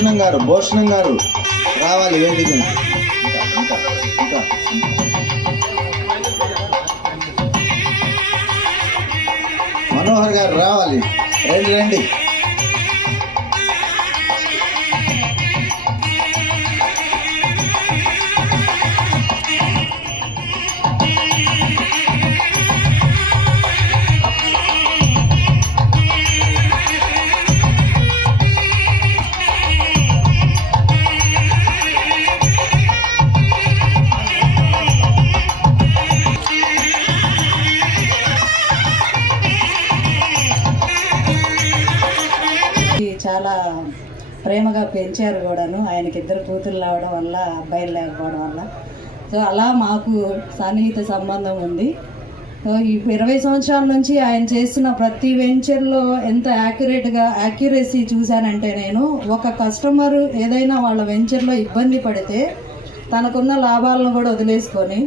భూషణం గారు రావాలి వేదిక. మనోహర్ గారు రావాలి. రండి. చాలా ప్రేమగా పెంచారు కూడాను. ఆయనకి 2 కూతుళ్ళు అవడం వల్ల, అబ్బాయిలు లేకపోవడం వల్ల. సో అలా మాకు సన్నిహిత సంబంధం ఉంది. సో ఈ 20 సంవత్సరాల నుంచి ఆయన చేస్తున్న ప్రతి వెంచర్లో ఎంత యాక్యురసీ చూశానంటే, నేను ఒక కస్టమరు ఏదైనా వాళ్ళ వెంచర్లో ఇబ్బంది పడితే తనకున్న లాభాలను కూడా వదిలేసుకొని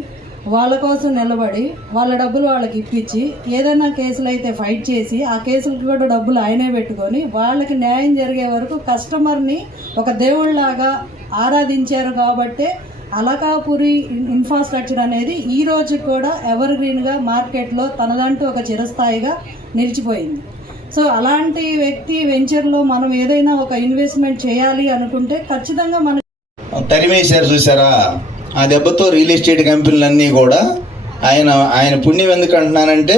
వాళ్ళ కోసం నిలబడి వాళ్ళ డబ్బులు వాళ్ళకి ఇప్పించి, ఏదైనా కేసులు అయితే ఫైట్ చేసి ఆ కేసులకు కూడా డబ్బులు ఆయనే పెట్టుకొని వాళ్ళకి న్యాయం జరిగే వరకు కస్టమర్ని ఒక దేవుళ్ళలాగా ఆరాధించారు. కాబట్టే అలకాపురి ఇన్ఫ్రాస్ట్రక్చర్ అనేది ఈ రోజు కూడా ఎవర్ గ్రీన్గా మార్కెట్లో తనదంటూ ఒక చిరస్థాయిగా నిలిచిపోయింది. సో అలాంటి వ్యక్తి వెంచర్లో మనం ఏదైనా ఒక ఇన్వెస్ట్మెంట్ చేయాలి అనుకుంటే ఖచ్చితంగా మన తరిమేశారు. చూసారా, ఆ దెబ్బతో రియల్ ఎస్టేట్ కంపెనీలన్నీ కూడా ఆయన పుణ్యం ఎందుకు అంటున్నానంటే,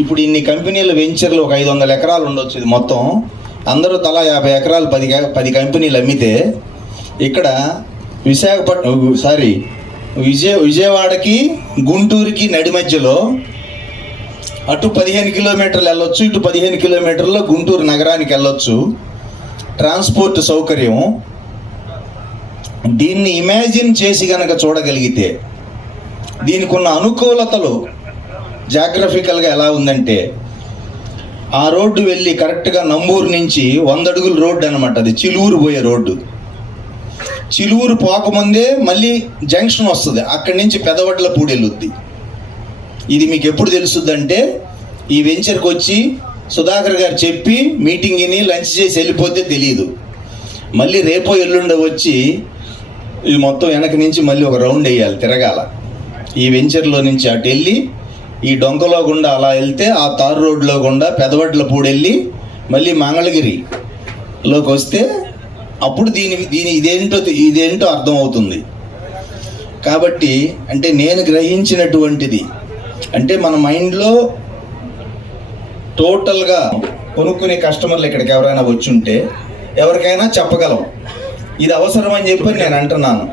ఇప్పుడు ఇన్ని కంపెనీలు వెంచర్లు ఒక 500 ఎకరాలు ఉండొచ్చు. ఇది మొత్తం అందరూ తలా 50 ఎకరాలు 10 కంపెనీలు అమ్మితే, ఇక్కడ విజయవాడకి గుంటూరుకి నడి మధ్యలో అటు 15 కిలోమీటర్లు వెళ్ళొచ్చు, ఇటు 15 కిలోమీటర్లో గుంటూరు నగరానికి వెళ్ళొచ్చు. ట్రాన్స్పోర్ట్ సౌకర్యం. దీన్ని ఇమాజిన్ చేసి కనుక చూడగలిగితే దీనికి ఉన్న అనుకూలతలు జాగ్రఫికల్గా ఎలా ఉందంటే, ఆ రోడ్డు వెళ్ళి కరెక్ట్గా నంబూరు నుంచి 100 అడుగుల రోడ్డు అనమాట. అది చిలువురు పోయే రోడ్డు. చిలువురు పోకముందే మళ్ళీ జంక్షన్ వస్తుంది, అక్కడి నుంచి పెదవడ్లపూడి వెళ్ళుద్ది. ఇది మీకు ఎప్పుడు తెలుస్తుందంటే, ఈ వెంచర్కి వచ్చి సుధాకర్ గారు చెప్పి మీటింగ్ విని లంచ్ చేసి వెళ్ళిపోతే తెలియదు. మళ్ళీ రేపో ఎల్లుండో వచ్చి ఇది మొత్తం వెనక నుంచి మళ్ళీ ఒక రౌండ్ వేయాలి, తిరగాల. ఈ వెంచర్లో నుంచి అటు వెళ్ళి ఈ డొంకలో గుండా అలా వెళ్తే ఆ తారు రోడ్లో గుండా పెదవడ్లపూడి వెళ్ళి మళ్ళీ మంగళగిరిలోకి వస్తే అప్పుడు ఇదేంటో అర్థమవుతుంది. కాబట్టి అంటే నేను గ్రహించినటువంటిది అంటే, మన మైండ్లో టోటల్గా కొనుక్కునే కస్టమర్లు ఇక్కడికి ఎవరైనా వచ్చి ఉంటే ఎవరికైనా చెప్పగలం, ఇది అవసరం అని చెప్పి నేను అంటున్నాను.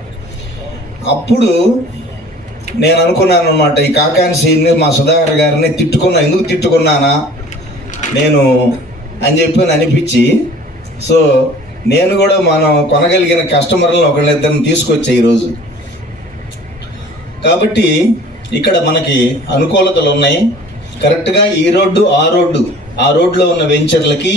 అప్పుడు నేను అనుకున్నాను అనమాట, ఈ కాకాని సీన్ని మా సుధాకర్ గారిని ఎందుకు తిట్టుకున్నానా నేను అని చెప్పి అనిపించి, సో నేను కూడా మనం కొనగలిగిన కస్టమర్లను ఒకళ్ళిద్దరిని తీసుకొచ్చా ఈరోజు. కాబట్టి ఇక్కడ మనకి అనుకూలతలు ఉన్నాయి. కరెక్ట్గా ఈ రోడ్డు ఆ రోడ్లో ఉన్న వెంచర్లకి